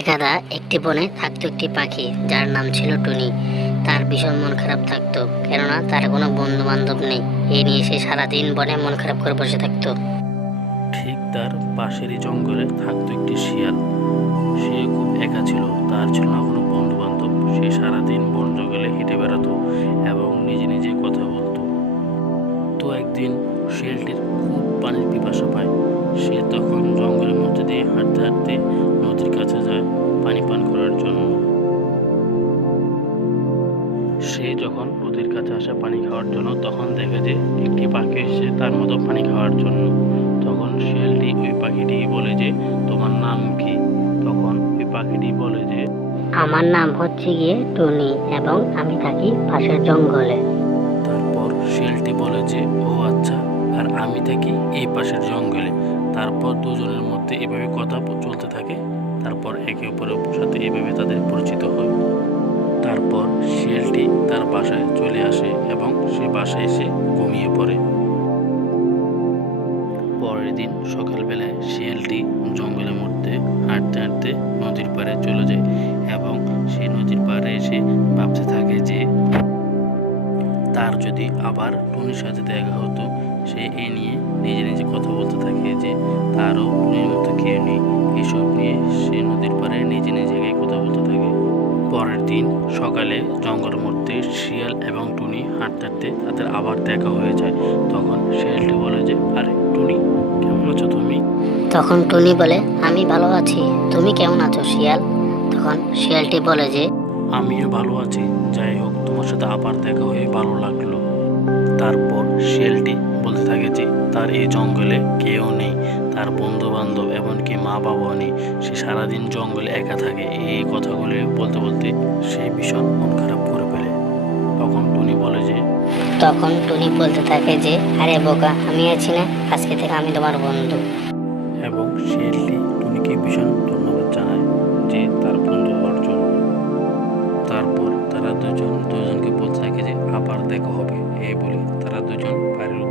একদা একটি বনে থাকতো একটি পাখি যার নাম ছিল টুনি। তার ভীষণ মন খারাপ থাকতো, কেননা তার কোনো বন্ধু বান্ধব নেই। এই নিয়ে সে সারাদিন বনে মন খারাপ করে বসে থাকতো। ঠিক তার পাশেরই জঙ্গলে থাকতো একটি শিয়াল। সে খুব একা ছিল, তার ছিল না কোনো বন্ধু বান্ধব। সে সারাদিন বন জঙ্গলে হেঁটে বেড়াতো এবং নিজে নিজে কথা বলতো। তো একদিন শিয়ালটির খুব পানির পিপাসা পায়। সে তখন জঙ্গলের মধ্যে দিয়ে হাঁটতে হাঁটতে নদীর কাছে যায় পানি পান করার জন্য। সে যখন নদীর কাছে আসে পানি খাওয়ার জন্য, তখন দেখে যে একটি পাখি এসেছে তার মতো পানি খাওয়ার জন্য। তখন শিয়ালটি ওই পাখিটি বলে যে, তোমার নাম কি? তখন ওই পাখিটি বলে যে, আমার নাম হচ্ছে গিয়ে টুনি এবং আমি থাকি পাশের জঙ্গলে। তারপর শিয়ালটি বলে যে, ও আচ্ছা, আর আমি থাকি এই পাশের জঙ্গলে। তারপর দুজনের মধ্যে এভাবে কথা চলতে থাকে। তারপর একে অপরের সাথে এভাবে তাদের পরিচিত হয়। তারপর শিয়ালটি তার বাসায় চলে আসে এবং সে বাসায় এসে ঘুমিয়ে পড়ে। পরের দিন সকালবেলায় শিয়ালটি জঙ্গলের মধ্যে হাঁটতে হাঁটতে নদীর পাড়ে চলে যায় এবং সেই নদীর পাড়ে এসে ভাবতে থাকে যে তার যদি আবার টুনির সাথে দেখা হতো। সে এ নিয়ে নিজে নিজে কথা বলতে থাকে যে তারও টুনির মতো কেউ নেই। এসব নিয়ে সে নদীর পাড়ে নিজে নিজে কথা বলতে থাকে। পরের দিন সকালে জঙ্গলের মধ্যে শিয়াল এবং টুনি হাঁটতে হাঁটতে তাদের আবার দেখা হয়ে যায়। তখন শিয়ালটি বলে যে, আরে টুনি, কেমন আছো তুমি? তখন টুনি বলে, আমি ভালো আছি, তুমি কেমন আছো শিয়াল? তখন শিয়ালটি বলে যে, আমিও ভালো আছি, যাই হোক তোমার সাথে আবার দেখা হয়ে ভালো লাগলো। তারপর শিয়ালটি বলতে থাকে যে তার এই জঙ্গলে কেউ নেই, তার বন্ধু বান্ধব এমনকি মা বাবাও নেই। সে সারাদিন জঙ্গলে একা থাকে। এই কথাগুলি বলতে বলতে সে ভীষণ মন খারাপ করে ফেলে। তখন টুনি বলে যে, তখন টুনি বলতে থাকে যে, আরে বোকা, আমি আছি না, আজকে থেকে আমি তোমার বন্ধু। এবং শিয়ালটি টুনিকে ভীষণ ধন্যবাদ জানায় যে তার বন্ধু হওয়ার জন্য। তারপর তারা দুজনকে বলতে থাকে যে আবার দেখা হবে। এই বলে তারা দুজন বাড়ির